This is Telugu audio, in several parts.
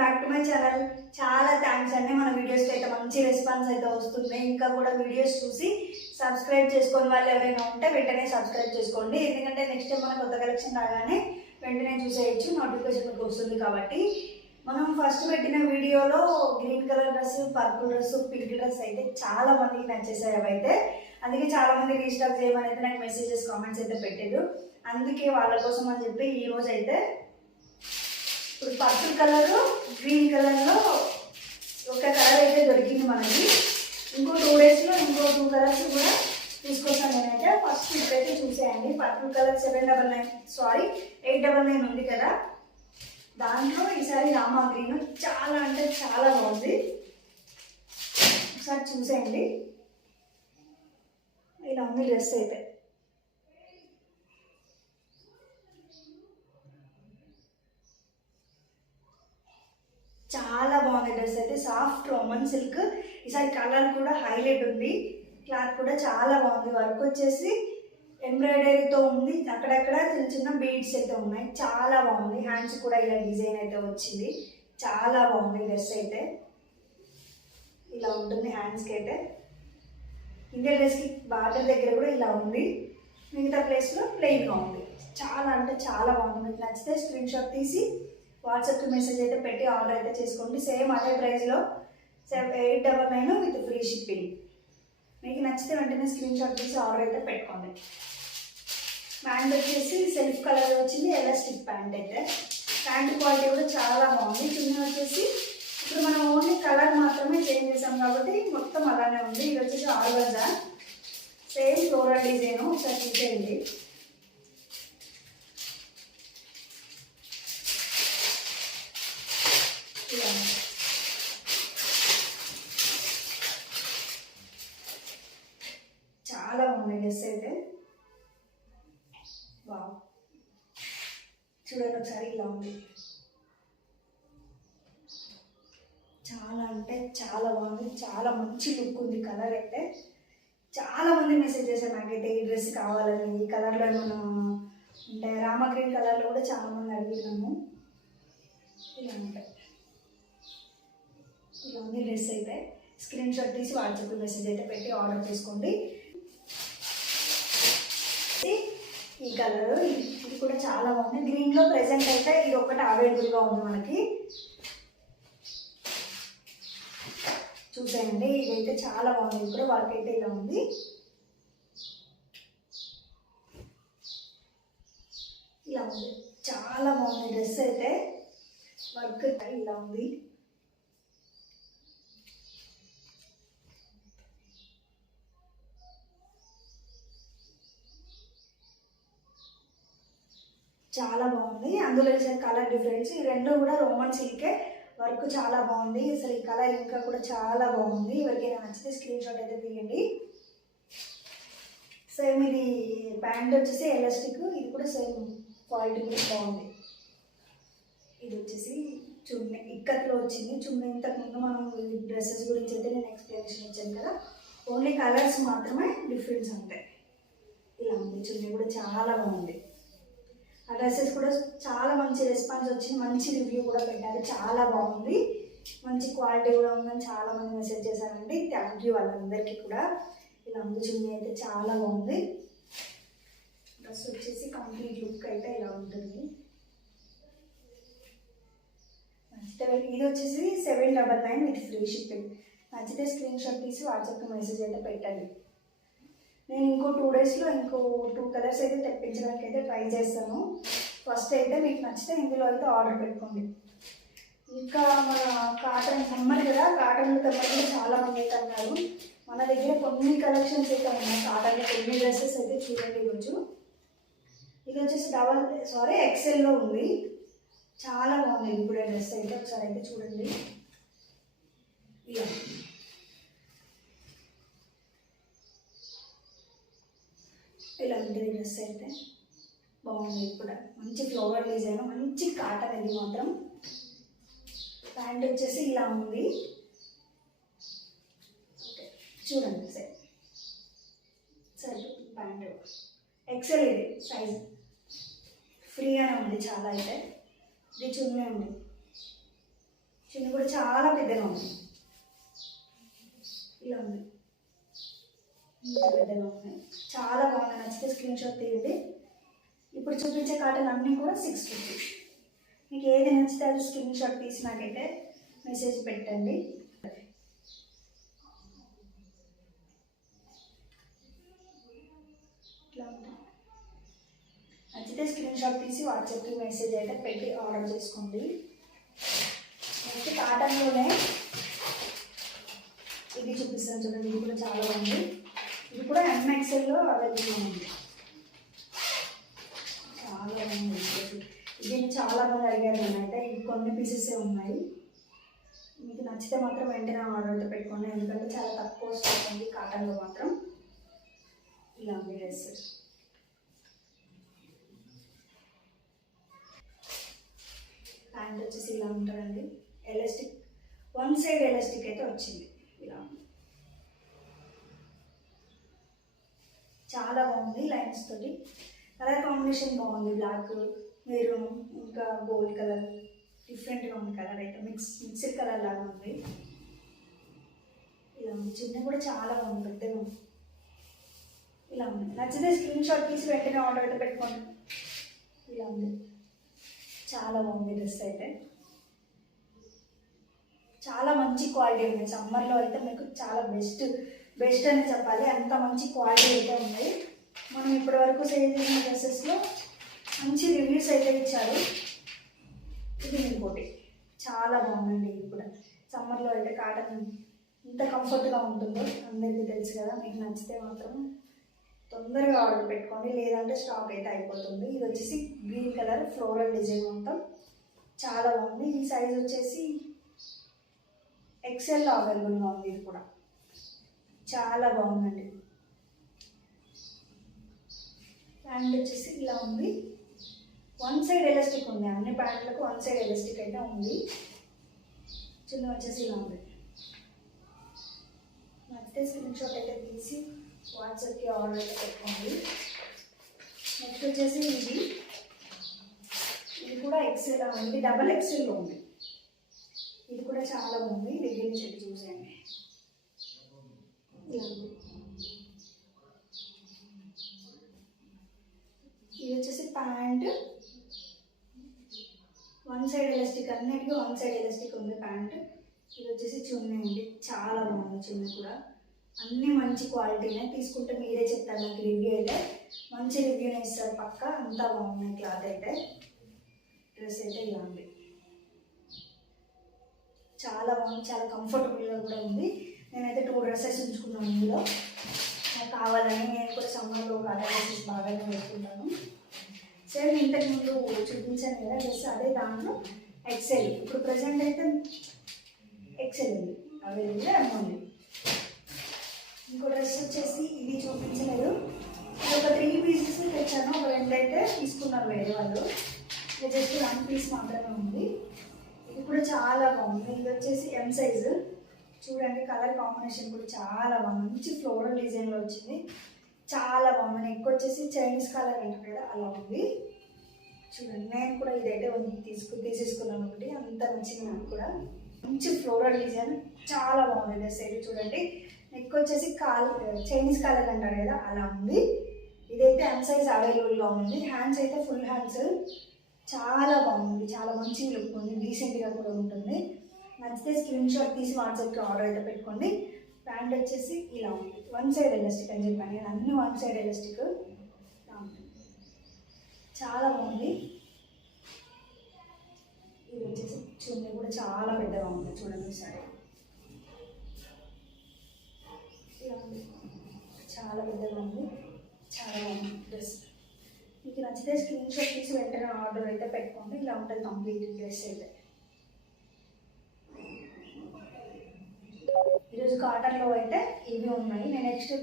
Back to my channel. చాలా థ్యాంక్స్ అండి. మన వీడియోస్కి అయితే మంచి రెస్పాన్స్ అయితే వస్తుంది. ఇంకా కూడా వీడియోస్ చూసి సబ్స్క్రైబ్ చేసుకొని వాళ్ళు ఎవరైనా ఉంటే వెంటనే సబ్స్క్రైబ్ చేసుకోండి. ఎందుకంటే నెక్స్ట్ టైం మన కొత్త కలెక్షన్ రాగానే వెంటనే చూసేయచ్చు, నోటిఫికేషన్ మీకు వస్తుంది. కాబట్టి మనం ఫస్ట్ పెట్టిన వీడియోలో green colour dress, purple dress, pink dress అయితే చాలా మందికి నచ్చేసాయి. అవైతే అందుకే చాలా మంది రీస్టాక్ చేయమని అయితే నాకు మెసేజెస్, కామెంట్స్ అయితే పెట్టారు. అందుకే వాళ్ళ కోసం అని చెప్పి ఈరోజు అయితే ఇప్పుడు పర్పుల్ కలర్, గ్రీన్ కలర్లో ఒక కలర్ అయితే దొరికింది మనకి. ఇంకో 2 డేస్లో ఇంకో 2 కలర్స్ కూడా తీసుకొస్తాను నేనైతే. ఫస్ట్ ఇప్పుడైతే చూసేయండి. పర్పుల్ కలర్ 899 ఉంది కదా, దాంట్లో ఈసారి రామా గ్రీన్ చాలా అంటే చాలా బాగుంది. ఒకసారి చూసేయండి. ఇలా ఉంది డ్రెస్ అయితే. చాలా బాగుంది డ్రెస్ అయితే. Soft Roman silk. ఈసారి కలర్ కూడా హైలైట్ ఉంది. క్లాత్ కూడా చాలా బాగుంది. వర్క్ వచ్చేసి ఎంబ్రాయిడరీతో ఉంది. అక్కడక్కడ చిన్న చిన్న బీడ్స్ అయితే ఉన్నాయి. చాలా బాగుంది. హ్యాండ్స్ కూడా ఇలా డిజైన్ అయితే వచ్చింది. చాలా బాగుంది డ్రెస్ అయితే. ఇలా ఉంటుంది హ్యాండ్స్కి అయితే. ఇండియా డ్రెస్కి బార్డర్ దగ్గర కూడా ఇలా ఉంది. మిగతా ప్లేస్లో ప్లెయిన్గా ఉంది. చాలా అంటే చాలా బాగుంది. మీకు నచ్చితే స్క్రీన్ షాట్ తీసి వాట్సాప్కి మెసేజ్ అయితే పెట్టి ఆర్డర్ అయితే చేసుకోండి. సేమ్ అదే ప్రైస్లో 899 విత్ ఫ్రీ షిప్పింగ్. మీకు నచ్చితే వెంటనే స్క్రీన్ షాట్ తీసి ఆర్డర్ అయితే పెట్టుకోండి. ప్యాంట్ వచ్చేసి సెల్ఫ్ కలర్ వచ్చింది, ఎలాస్టిక్ ప్యాంట్ అయితే. ప్యాంట్ క్వాలిటీ కూడా చాలా బాగుంది. చున్నీ వచ్చేసి ఇప్పుడు మనం ఓన్లీ కలర్ మాత్రమే చేంజ్ చేసాం కాబట్టి మొత్తం అలానే ఉంది. ఇది వచ్చేసి ఆర్గంజా, సేమ్ ఫ్లోరల్ డిజైన్. ఒకసారి చూసేయండి. చాలా బాగుంది డ్రెస్ అయితే. వావ్, చూడండి ఒకసారి. ఇలా ఉంది. చాలా అంటే చాలా బాగుంది. చాలా మంచి లుక్ ఉంది. కలర్ అయితే చాలా మంది మెసేజ్ చేశారు నాకైతే ఈ డ్రెస్ కావాలని. ఈ కలర్లో ఏమైనా అంటే రామా గ్రీన్ కలర్లో కూడా చాలా మంది అడిగినాము. ఇలా ఉంటాయి. ఇలా ఉంది డ్రెస్ అయితే. స్క్రీన్ షాట్ తీసి వాట్సాప్ మెసేజ్ అయితే పెట్టి ఆర్డర్ చేసుకోండి. ఈ కలర్ ఇది కూడా చాలా బాగుంది. గ్రీన్లో ప్రెసెంట్ అయితే ఇది ఒకటి అవైలబుల్గా ఉంది మనకి. చూసేయండి. ఇదైతే చాలా బాగుంది. ఇప్పుడు వర్క్ అయితే ఇలా ఉంది. ఇలా ఉంది. చాలా బాగుంది డ్రెస్ అయితే. వర్క్ ఇలా ఉంది. చాలా బాగుంది. అందులో వేసే కలర్ డిఫరెన్స్. ఈ రెండు కూడా రోమన్ సిల్కే. వర్క్ చాలా బాగుంది. అసలు ఈ కలర్ ఇంకా కూడా చాలా బాగుంది. ఎవరికైనా నచ్చితే స్క్రీన్ షాట్ అయితే తీయండి. సేమ్ ఇది ప్యాంట్ వచ్చేసి ఎలాస్టిక్. ఇది కూడా సేమ్ క్వాలిటీ కూడా బాగుంది. ఇది వచ్చేసి చున్నీ ఇక్కత్లో వచ్చింది. చున్నీ ఇంతకుముందు మనం డ్రెస్సెస్ గురించి అయితే నేను ఎక్స్ప్లెనేషన్ ఇచ్చాను కదా. ఓన్లీ కలర్స్ మాత్రమే డిఫరెన్స్ ఉంటాయి. ఇలా ఉంది. చున్నీ కూడా చాలా బాగుంది. ఆ డ్రెస్సెస్ కూడా చాలా మంచి రెస్పాన్స్ వచ్చింది. మంచి రివ్యూ కూడా పెట్టారు. చాలా బాగుంది. మంచి క్వాలిటీ కూడా ఉందని చాలా మంది మెసేజ్ చేశారండి. థ్యాంక్ యూ వాళ్ళందరికీ కూడా. ఇలా ఉంది. చున్నీ అయితే చాలా బాగుంది. డ్రెస్ వచ్చేసి కంప్లీట్ లుక్ అయితే ఇలా ఉంటుంది. నచ్చితే ఇది వచ్చేసి 799 విత్ ఫ్రీ షిప్పింగ్. నచ్చితే స్క్రీన్ షాట్ తీసి వాట్సాప్కి మెసేజ్ అయితే పెట్టండి. నేను ఇంకో 2 డేస్లో ఇంకో 2 కలర్స్ అయితే తెప్పించడానికి అయితే ట్రై చేస్తాను. ఫస్ట్ అయితే మీకు నచ్చితే ఇందులో అయితే ఆర్డర్ పెట్టుకోండి. ఇంకా మన కాటన్ సమ్మర్ కదా, కాటన్లు తెమ్మని చాలా మంది అయితే అన్నారు. మన దగ్గర కొన్ని కలెక్షన్స్ అయితే ఉన్నాయి. కాటన్లో కొన్ని డ్రెస్సెస్ అయితే చూడండి. ఈరోజు ఇది వచ్చేసి ఎక్సెల్లో ఉంది. చాలా బాగుంది. ఇది కూడా డ్రెస్ అయితే ఒకసారి అయితే చూడండి. ఇలా ఉంటుంది డ్రెస్ అయితే. బాగుంది. ఇది కూడా మంచి ఫ్లవర్ డిజైన్, మంచి కాటన్. ఇది మాత్రం ప్యాంట్ వచ్చేసి ఇలా ఉంది. ఓకే, చూడండి. సరే ప్యాంట్ ఎక్సెల్. ఇది సైజ్ ఫ్రీగానే ఉంది చాలా అయితే. ఇది చున్నీ ఉంది. చున్నీ కూడా చాలా పెద్దగా ఉంది, ఇలా ఉంది, ఇంత పెద్దగా ఉంది, చాలా బాగుంది. నచ్చితే స్క్రీన్ షాట్ తీయండి. ఇప్పుడు చూపించే కాటన్ అన్నీ కూడా 650. మీకు ఏది నచ్చితే అది స్క్రీన్ షాట్ తీసి నాకైతే మెసేజ్ పెట్టండి. ఇట్లా ఉంటుంది. నచ్చితే స్క్రీన్ షాట్ తీసి వాట్సాప్కి మెసేజ్ అయితే పెట్టి ఆర్డర్ చేసుకోండి. నెక్స్ట్ కాటన్లోనే ఇది చూపిస్తాను చూడండి, ఇది కూడా చాలా బాగుంది. ఇది కూడా MXLలో అవైలబుల్గా ఉంది, చాలా బాగుంది. ఇది చాలా మంది అడిగారు, నేనైతే ఇది కొన్ని పీసెసే ఉన్నాయి. మీకు నచ్చితే మాత్రం వెంటనే ఆర్డర్ అయితే పెట్టుకోండి, ఎందుకంటే చాలా తక్కువ స్టాక్ ఉంది కాటన్లో మాత్రం. ఇలా ఉంది డ్రెస్. ప్యాంట్ వచ్చేసి ఇలా ఉంటుందండి, ఎలాస్టిక్, వన్ సైడ్ ఎలాస్టిక్ అయితే వచ్చింది. ఇలా చాలా బాగుంది, లైన్స్ తోటి. కలర్ కాంబినేషన్ బాగుంది, బ్లాక్, మెరూన్, ఇంకా గోల్డ్ కలర్, డిఫరెంట్గా ఉంది కలర్ అయితే, మిక్స్డ్ కలర్ లాగా ఉంది. ఇలా ఉంది, చిన్న కూడా చాలా బాగుంది, పెద్దగా ఉంది. ఇలా ఉంది. నచ్చితే స్క్రీన్ షాట్ తీసి వెంటనే ఆర్డర్ అయితే పెట్టుకోండి. ఇలా ఉంది, చాలా బాగుంది డ్రెస్ అయితే, చాలా మంచి క్వాలిటీ ఉంది. సమ్మర్లో అయితే మీకు చాలా బెస్ట్ అని చెప్పాలి, అంత మంచి క్వాలిటీ అయితే ఉన్నాయి. మనం ఇప్పటివరకు సేల్ చేసిన డ్రెస్సెస్లో మంచి రివ్యూస్ అయితే ఇచ్చారు. ఇది ఇంకోటి చాలా బాగుందండి. ఇది కూడా సమ్మర్లో అయితే కాటన్ ఎంత కంఫర్ట్గా ఉంటుందో అందరికీ తెలుసు కదా. మీకు నచ్చితే మాత్రం తొందరగా ఆర్డర్ పెట్టుకోండి, లేదంటే స్టాక్ అయితే అయిపోతుంది. ఇది వచ్చేసి గ్రీన్ కలర్ ఫ్లోరల్ డిజైన్ మొత్తం చాలా బాగుంది. ఈ సైజ్ వచ్చేసి XLలో అవైలబుల్గా ఉంది. ఇది కూడా చాలా బాగుందండి. ప్యాంట్ వచ్చేసి ఇలా ఉంది, వన్ సైడ్ ఎలాస్టిక్ ఉంది, అన్ని ప్యాంట్లకు వన్ సైడ్ ఎలాస్టిక్ అయితే ఉంది. చిన్న వచ్చేసి ఇలా ఉంది. నచ్చితే స్క్రీన్ షాట్ అయితే తీసి వాట్సాప్కి ఆర్డర్ అయితే పెట్టుకోండి. నెక్స్ట్ వచ్చేసి ఇది కూడా XL, ఇది XXLలో ఉంది. ఇది కూడా చాలా బాగుంది, దగ్గర నుంచి చూసేయండి. ఇది వచ్చేసి ప్యాంట్, వన్ సైడ్ ఎలాస్టిక్, అన్నిటికీ వన్ సైడ్ ఎలాస్టిక్ ఉంది ప్యాంట్. ఇది వచ్చేసి చున్నీ అండి, చాలా బాగుంది చున్నీ కూడా. అన్నీ మంచి క్వాలిటీనే, తీసుకుంటే మీరే చెప్తారు నాకు రివ్యూ అయితే, మంచి రివ్యూనే ఇస్తారు పక్క. అంతా బాగున్నాయి క్లాత్ అయితే. డ్రెస్ అయితే ఇలా ఉంది, చాలా బాగుంది, చాలా కంఫర్టబుల్గా కూడా ఉంది. నేనైతే 2 డ్రెస్సెస్ ఉంచుకున్నాను ఇందులో, నాకు కావాలని. నేను కూడా సమ్మర్లో కాటన్ డ్రెస్సెస్ బాగానే వేసుకుంటాను. సేమ్ ఇంతకుముందు చూపించాను కదా డ్రెస్, అదే దాంట్లో XL. ఇప్పుడు ప్రజెంట్ అయితే XL ఉంది అవైలబుల్గా, ఉంది. ఇంకో డ్రెస్ వచ్చేసి ఇది చూపించలేదు, ఇది ఒక 3 పీసెస్ తెచ్చాను, ఒక 2 అయితే తీసుకున్నారు వేరే వాళ్ళు. ఇది జస్ట్ 1 పీస్ మాత్రమే ఉంది. ఇది కూడా చాలా బాగుంది. ఇది వచ్చేసి M సైజు, చూడండి కలర్ కాంబినేషన్ కూడా చాలా బాగుంది, మంచి ఫ్లోరల్ డిజైన్లో వచ్చింది, చాలా బాగుంది. నెక్ వచ్చేసి చైనీస్ కలర్ అంటారు కదా అలా ఉంది. చూడండి నేను కూడా ఇదైతే తీసేసుకున్నాను ఒకటి, అంత నచ్చింది నాకు కూడా. మంచి ఫ్లోరల్ డిజైన్, చాలా బాగుంది డ్రెస్ అయితే. చూడండి నెక్ వచ్చేసి చైనీస్ కలర్ అంటారు కదా అలా ఉంది. ఇదైతే M సైజ్ అవైలబుల్గా ఉంది. హ్యాండ్స్ అయితే ఫుల్ హ్యాండ్స్, చాలా బాగుంది, చాలా మంచి లుక్ ఉంది, డీసెంట్గా కూడా ఉంటుంది. నచ్చితే స్క్రీన్ షాట్ తీసి వాట్సాప్కి ఆర్డర్ అయితే పెట్టుకోండి. ప్యాంట్ వచ్చేసి ఇలా ఉంది, వన్ సైడ్ ఎలాస్టిక్ అని చెప్పాను నేను, అన్ని వన్ సైడ్ ఎలాస్టిక్, చాలా బాగుంది. ఇది వచ్చేసి చున్నీ కూడా చాలా పెద్దగా ఉంది, చూడండి సరే ఇలా ఉంది, చాలా పెద్దగా ఉంది, చాలా బాగుంది డ్రెస్. మీకు నచ్చితే స్క్రీన్ షాట్ తీసి వెంటనే ఆర్డర్ అయితే పెట్టుకోండి. ఇలా ఉంటుంది కంప్లీట్ డ్రెస్ అయితే. ఈరోజు కాటన్లో అయితే ఇవి ఉన్నాయి. నేను నెక్స్ట్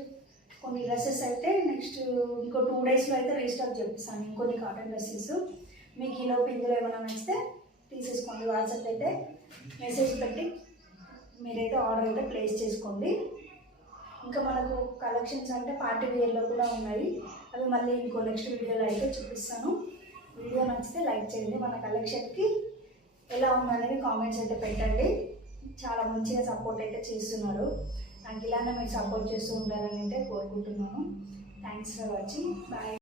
కొన్ని డ్రెస్సెస్ అయితే నెక్స్ట్ ఇంకో 2 డేస్లో అయితే రీస్టాక్ చేపిస్తాను, ఇంకొన్ని కాటన్ డ్రెస్సెస్. మీకు ఈలోపు ఇందులో ఏమైనా నచ్చితే తీసేసుకోండి, వాట్సాప్ అయితే మెసేజ్ పెట్టి మీరైతే ఆర్డర్ అయితే ప్లేస్ చేసుకోండి. ఇంకా మనకు కలెక్షన్స్ అంటే పార్టీ వేర్లో కూడా ఉన్నాయి, అవి మళ్ళీ ఇంకో నెక్స్ట్ వీడియోలో అయితే చూపిస్తాను. వీడియో నచ్చితే లైక్ చేయండి. మన కలెక్షన్కి ఎలా ఉందనేది కామెంట్స్ అయితే పెట్టండి. చాలా మంచిగా సపోర్ట్ అయితే చేస్తున్నారు. నాకు ఇలానే మీరు సపోర్ట్ చేస్తూ ఉండాలని అయితే కోరుకుంటున్నాను. Thanks for watching. బాయ్.